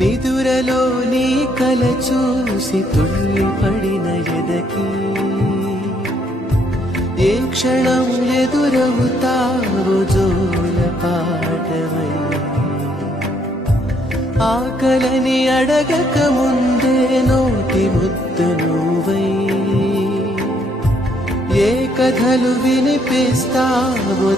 నిదురలో నీ కల చూసి తుళ్ళి పడిన ఎదకి ఏ క్షణం ఎదురవుతావు జోల పాటవై ఆకలని అడగక ముందే నోటి ముద్ద నువ్వై ఏ కథలు వినిపిస్తావు